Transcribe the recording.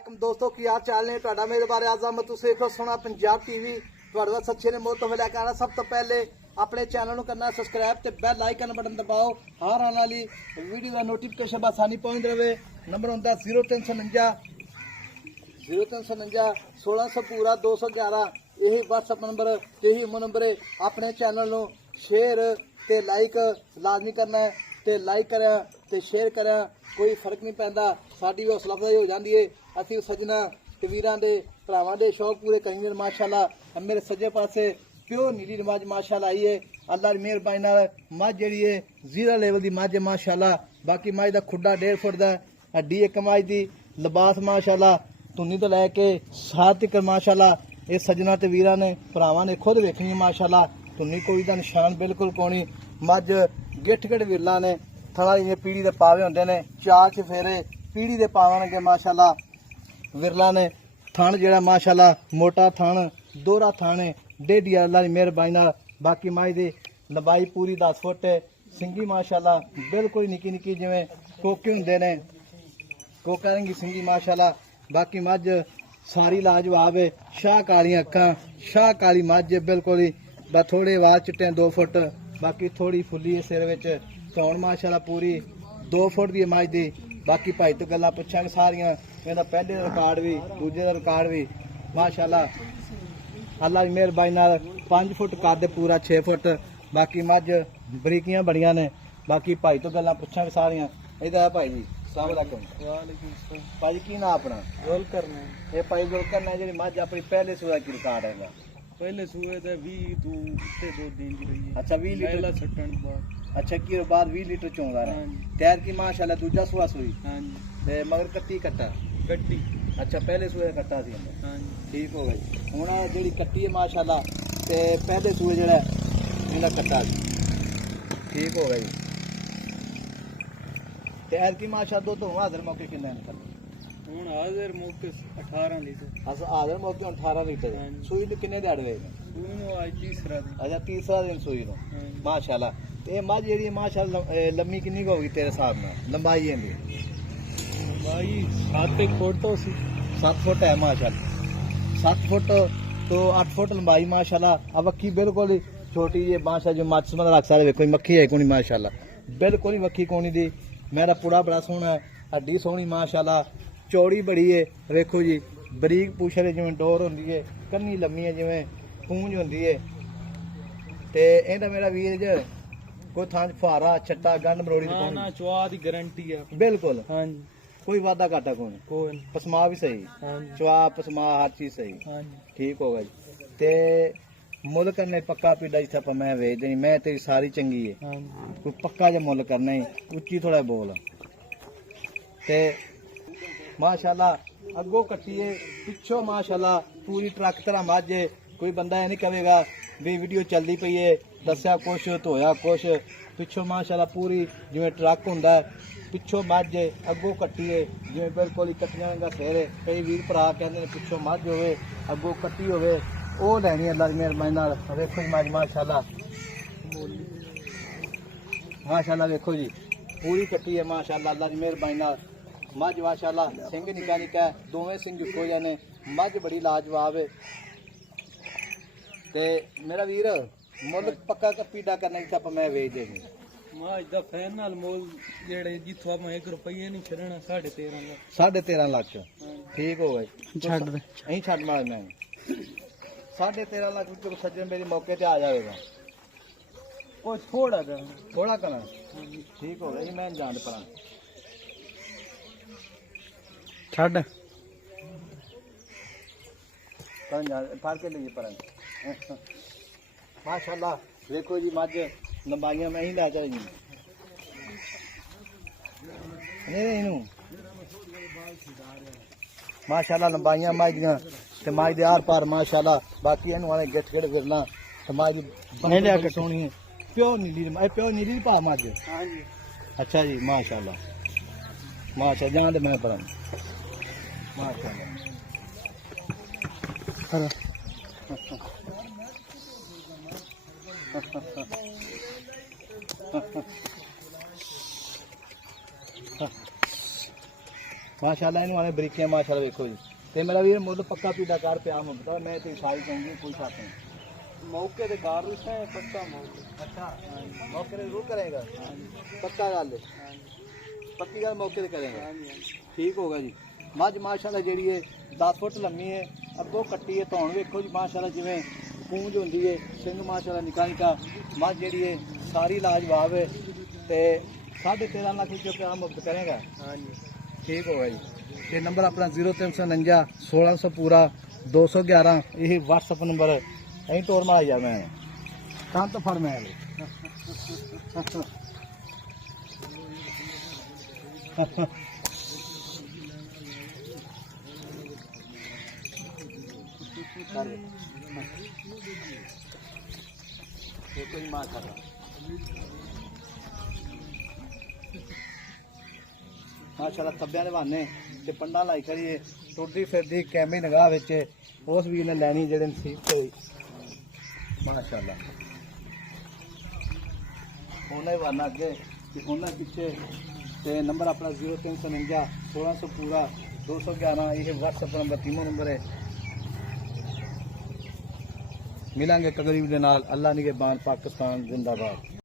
वालेकुम दोस्तों की हाल चाल ने ਤੁਹਾਡਾ ਮੇਰੇ ਬਾਰੇ ਆਜ਼ਮ ਤੁਸੀਂ ਦੇਖੋ ਸੋਹਣਾ ਪੰਜਾਬ ਟੀਵੀ ਤੁਹਾਡੇ ਦਾ ਸੱਚੇ ਨੇ ਮੋਹ ਤੋਂ ਲੈ ਕੇ ਆਣਾ ਸਭ ਤੋਂ ਪਹਿਲੇ ਆਪਣੇ ਚੈਨਲ ਨੂੰ ਕਰਨਾ ਸਬਸਕ੍ਰਾਈਬ ਤੇ ਬੈਲ ਆਈਕਨ ਬਟਨ ਦਬਾਓ ਹਰ ਆਉਣ ਵਾਲੀ ਵੀਡੀਓ ਦਾ ਨੋਟੀਫਿਕੇਸ਼ਨ ਆਸਾਨੀ ਪਹੁੰਚ ਰਹੇ ਨੰਬਰ ਹੁੰਦਾ 0349 1600 ਪੂਰਾ 211 यही WhatsApp नंबर यही नंबर है अपने चैनल ਨੂੰ शेयर ਤੇ ਲਾਈਕ ਲਾਜ਼ਮੀ ਕਰਨਾ ਹੈ ਤੇ ਲਾਈਕ ਕਰਿਆ ਤੇ ਸ਼ੇਅਰ ਕਰਿਆ ਕੋਈ ਫਰਕ ਨਹੀਂ ਪੈਂਦਾ ਸਾਡੀ ਹੌਸਲਾ ਅਫਜ਼ਾਈ ਹੋ ਜਾਂਦੀ ਹੈ ਅਸੀਂ ਸਜਣਾ ਕਵੀਰਾਂ ਦੇ ਭਰਾਵਾਂ ਦੇ ਸ਼ੌਕ ਪੂਰੇ ਕਰੀਏ ਮਾਸ਼ਾਅੱਲਾ ਮੇਰੇ ਸੱਜੇ ਪਾਸੇ ਪਿਓ ਨੀਲੀ ਨਮਾਜ਼ ਮਾਸ਼ਾਅੱਲਾ ਆਈ ਹੈ ਅੱਲਾ ਦੀ ਮਿਹਰਬਾਨੀ ਨਾਲ ਮੱਝ ਜਿਹੜੀ ਹੈ ਜ਼ੀਰਾ ਲੈਵਲ ਦੀ ਮੱਝ ਮਾਸ਼ਾਅੱਲਾ ਬਾਕੀ ਮੱਝ ਦਾ ਖੁੱਡਾ 1.5 ਫੁੱਟ ਦਾ ਹੱਡੀ ਇੱਕ ਮੱਝ ਦੀ ਲਿਬਾਸ ਮਾਸ਼ਾਅੱਲਾ ਧੁੰਨੀ ਤੋਂ ਲੈ ਕੇ ਸਾਹ ਤੱਕ ਮਾਸ਼ਾਅੱਲਾ ਇਹ ਸੱਜਣਾ ਤੇ ਵੀਰਾਂ ਨੇ ਭਰਾਵਾਂ ਨੇ ਖੁਦ ਵੇਖਣੀ ਮਾਸ਼ਾਅੱਲਾ ਧੁੰਨੀ ਕੋਈ ਦਾ ਨਿਸ਼ਾਨ ਬਿਲਕੁਲ ਕੋਣੀ ਮੱਝ ਗਿੱਠ ਗਿੱਠ ਵਿਰਲਾ ਨੇ ਥਣਾ ਜਿਵੇਂ ਪੀੜੀ ਦੇ ਪਾਵੇ ਹੁੰਦੇ ਨੇ ਚਾਰ ਚਫੇਰੇ ਪੀੜੀ ਦੇ ਪਾਵਣਗੇ ਮਾਸ਼ਾਅੱਲਾ ਵਿਰਲਾ ਨੇ ਥਣ ਜਿਹੜਾ ਮਾਸ਼ਾਅੱਲਾ ਮੋਟਾ ਥਣ ਦੋਹਰਾ ਥਣ ਹੈ ਡੇਢੀ ਅੱਲਾ ਦੀ ਮਿਹਰਬਾਨੀ ਨਾਲ ਬਾਕੀ ਮੱਝ ਦੀ ਲੰਬਾਈ ਪੂਰੀ 10 ਫੁੱਟ ਹੈ ਸਿੰਗੀ ਮਾਸ਼ਾਅੱਲਾ ਬਿਲਕੁਲ ਨਿੱਕੀ ਨਿੱਕੀ ਜਿਵੇਂ ਕੋਕੇ ਹੁੰਦੇ ਨੇ ਕੋਕਾ ਰੰਗੀ ਸਿੰਗੀ ਮਾਸ਼ਾਅੱਲਾ ਬਾਕੀ ਮੱਝ ਸਾਰੀ ਲਾਜਵਾਬ ਹੈ ਸ਼ਾਹ ਕਾਲੀਆਂ ਅੱਖਾਂ ਸ਼ਾਹ ਕਾਲੀ ਮੱਝ ਬਿਲਕੁਲ ਹੀ ਬਸ ਥੋੜੇ ਆਵਾਜ਼ ਚਿੱਟੇ 2 ਫੁੱਟ ਬਾਕੀ ਥੋੜੀ ਫੁੱਲੀ ਹੈ ਸਿਰ ਵਿੱਚ ਧੌਣ ਮਾਸ਼ਾਅੱਲਾ ਪੂਰੀ 2 ਫੁੱਟ ਦੀ ਮੱਝ ਦੀ ਬਾਕੀ ਭਾਈ ਤੋਂ ਗੱਲਾਂ ਪੁੱਛਾਂਗੇ ਸਾਰੀਆਂ ਇਹਦਾ ਪਹਿਲੇ ਦਾ ਰਿਕਾਰਡ ਵੀ ਦੂਜੇ ਦਾ ਰਿਕਾਰਡ ਵੀ ਮਾਸ਼ਾਅੱਲਾ ਅੱਲਾ ਦੀ ਮਿਹਰਬਾਨੀ ਨਾਲ 5 ਫੁੱਟ ਕੱਦ ਪੂਰਾ 6 ਫੁੱਟ ਬਾਕੀ ਮੱਝ ਬਰੀਕੀਆਂ ਬੜੀਆਂ ਨੇ ਬਾਕੀ ਭਾਈ ਤੋਂ ਗੱਲਾਂ ਪੁੱਛਾਂਗੇ ਸਾਰੀਆਂ ਇਹਦਾ ਭਾਈ ਜੀ ਸਲਾਮੁਅਲੈਕੁਮ ਵਾਲੇਕੁਮ ਭਾਈ ਕੀ ਨਾਮ ਆਪਣਾ ਗੋਲ ਕਰਨਾ ਇਹ ਭਾਈ ਗੋਲ ਕਰਨਾ ਜਿਹੜੀ ਮੱਝ ਆਪਣੀ ਪਹਿਲੇ ਸੂਆ ਕੀ ਰਿਕਾਰਡ ਹੈਗਾ पहले सुए थे 20 तू ते 2 दिन की रही है अच्छा 20 लीटर छटन बाद अच्छा की बाद 20 लीटर चोंगा रहा तैयार की माशाल्लाह दूजा सुआ सुई हां जी ते मगर कट्टी कट्टा कट्टी अच्छा पहले सुए कट्टा सी हां जी ठीक हो गई हुन आ जेडी कट्टी है माशाल्लाह ते पहले सुए जेड़ा इना कट्टा सी ठीक हो गई तैयार की माशाल्लाह दो हाजिर मौके किन्ने निकल ਹੁਣ ਹਾਜ਼ਰ ਮੌਕੇ 18 ਲੀਟਰ अस हाजिर मौके 18 लीटर सुई ने किन्ने दिहाड़ वे ਸੂਈ ਨੂੰ ਅੱਜ ਤੀਸਰਾ ਦਿਨ अच्छा तीसरा दिन सुई नो माशाल्लाह ते मझ जेडी माशाल्लाह लम्मी किन्नी होगी तेरे हिसाब नाल लंबाई इहदी भाई 7 फुट तो सी 7 फुट है माशाल्लाह 7 फुट तो 8 फुट लंबाई माशाल्लाह अब वक्की बिल्कुल ही छोटी जी माशा जो मच समझ रख सकते कोई मक्खी है कोनी माशाल्लाह बिल्कुल ही वक्की कोनी दी मेरा पूरा बड़ा सोहना है हड्डी सोहनी माशाल्लाह चौड़ी बड़ी है देखो जी बरीक पूछले जिवें डोर होंदी है कन्नी लम्मी है जिवें पूंछ होंदी है ते एंदा मेरा वीर ज कोई थां फुहारा छट्टा गंड मरोड़ी ना ना चवा दी गारंटी है बिल्कुल हां जी कोई वादा घाटा कोई कोई पसमा भी सही हां जी चवा पसमा हर चीज सही हां जी ठीक होगा जी ते मुल करने पक्का पीड़ा जिथे पर मैं वेच देनी मैं तेरी सारी चंगी है हां जी कोई पक्का जो मुल करना ही उच्ची थोड़ा बोल ते माशाल्लाह अगो कट्टिए पिछो माशाल्लाह पूरी ट्रक तरह मझ है कोई बंदा ये नहीं कहेगा भी वीडियो चलती पई है दस्या कुछ धोया कुछ पिछो माशाल्लाह पूरी जिवें ट्रक हुंदा पिछो मझ है अगो कट्टिए जिवें बिल्कुल ही कट्टियां दा सिर है कई वीर भरा कहंदे ने पिछो मझ होवे अगो कट्टी होवे ओ लैनी अल्लाह दी मेहरबानी नाल देखो जी मझ माशाल्लाह माशाल्लाह देखो जी पूरी कट्टी है माशाल्लाह अल्लाह दी मेहरबानी नाल मझ माशाल्लाह सिंह निका निका दोवें सिंह इक्को जिहे ने मझ बड़ी लाजवाब है ते मेरा वीर मुल पक्का पीड़ा करना जिथे ਆਪਾਂ मैं ਵੇਚ ਦੇਣੀ मां इदा फाइनल मोल जेड़े जिथों मैं 1 रुपया नहीं छड़ना 13.5 लाख 13.5 ਲੱਖ ठीक हो गई ਛੱਡ ਦੇ ਅਹੀਂ ਛੱਡ ਮਾਰ ਮੈਂ 13.5 ਲੱਖ ਵਿੱਚ ਸੱਜਣ ਮੇਰੀ ਮੌਕੇ ਤੇ ਆ ਜਾਵੇਗਾ कोई थोड़ा दा थोड़ा करना ठीक हो गया जी मैं जान पड़ा छੱਡ फाड़ के लीजिए पर माशाल्लाह देखो जी मझ लंबाइयां मैं ही ला चाहिए नहीं माशाल्लाह लंबाइयां मझ दियां ते मझ दे आर पार माशाल्लाह बाकी इहनू वाले गिठ गिठ फिरना ते मझ नहीं लिया के सोहनी है प्यो नीली पा मझ हां जी अच्छा जी माशाल्लाह माशा जान दे मैं पर माशाल्लाह ਮਾਸ਼ਾਅੱਲਾ ਇਹਨੂੰ ਆਨੇ ਬਰੀਕੀਆਂ ਮਾਸ਼ਾਅੱਲਾ ਵੇਖੋ ਜੀ। ਤੇ ਮੇਰਾ ਵੀਰ ਮੁੱਲ ਪੱਕਾ ਪੀਦਾ ਕਰ ਪਿਆ ਮੁੰਡਾ ਮੈਂ ਤੇ ਸਾਰੀ ਕਹੂੰਗੀ ਕੋਈ ਸਾਥ ਨਹੀਂ ਮੌਕੇ ਤੇ ਕਾਰ ਰਿਸ਼ਤਾ ਹੈ ਪੱਕਾ ਮੌਕੇ। ਅੱਛਾ ਮੌਕੇ ਤੇ ਜ਼ਰੂਰ ਕਰੇਗਾ ਪੱਕਾ ਗੱਲ ਹੈ ਪੱਕੀ ਗੱਲ ਮੌਕੇ ਤੇ ਕਰੇਗਾ ਠੀਕ ਹੋਗਾ ਜੀ। ਮੱਝ ਮਾਸ਼ਾਅੱਲਾ ਜਿਹੜੀ ਹੈ 10 ਫੁੱਟ ਲੰਮੀ ਹੈ ਅੱਗੋਂ ਕੱਟੀ ਹੈ ਧੌਣ ਵੇਖੋ ਜੀ ਮਾਸ਼ਾਅੱਲਾ ਜਿਵੇਂ ਪੂੰਝ ਹੁੰਦੀ ਹੈ ਸਿੰਘ ਮਾਸ਼ਾਅੱਲਾ ਨਿੱਕਾ ਨਿੱਕਾ ਮੱਝ ਜਿਹੜੀ ਹੈ ਸਾਰੀ ਲਾਜਵਾਬ ਹੈ ਤੇ 13.5 ਲੱਖ ਰੁਪਏ ਪਿਆ ਮੁਕਤ ਕਰੇਗਾ ਹਾਂਜੀ ਠੀਕ ਹੋਗਾ ਜੀ। ਤੇ ਨੰਬਰ ਆਪਣਾ 0349 1600 ਪੂਰਾ 211 ਇਹ WhatsApp ਨੰਬਰ ਐਂ ਤੋਰ ਮਾਰ ਜਾ ਮੈਂ ਕਾਂ ਤੋਂ ਫੜ ਮੈਂ ਕੋਈ ਮਾਰ ਕਰਦਾ ਮਾਸ਼ਾਅੱਲਾ ਖੱਬਿਆਂ ਦੇ ਬਹਾਨੇ ਤੇ ਪੰਡਾ ਲਾਈ ਕਰੀਏ ਟੁੱਟਦੀ ਫਿਰਦੀ ਕੈਮੇ ਨਿਗਾਹ ਵਿੱਚ ਉਸ ਵੀਰ ਨੇ ਲੈਣੀ ਜਿਹੜੇ ਨਸੀਬ ਤੇ ਹੋਈ ਮਾਸ਼ਾਅੱਲਾ ਉਹਨਾਂ ਹੀ ਵਾਨਾ ਅੱਗੇ ਤੇ ਉਹਨਾਂ ਪਿੱਛੇ ਤੇ ਨੰਬਰ ਆਪਣਾ 0349 1600 ਪੂਰਾ 211 ਇਹ WhatsApp ਨੰਬਰ ਤੀਮੋ ਨੰਬਰ ਹੈ। ਮਿਲਾਂਗੇ ਕਗਰੀਬ ਦੇ ਨਾਲ ਅੱਲਾ ਨਿਗਹਿਬਾਨ ਪਾਕਿਸਤਾਨ ਜ਼ਿੰਦਾਬਾਦ।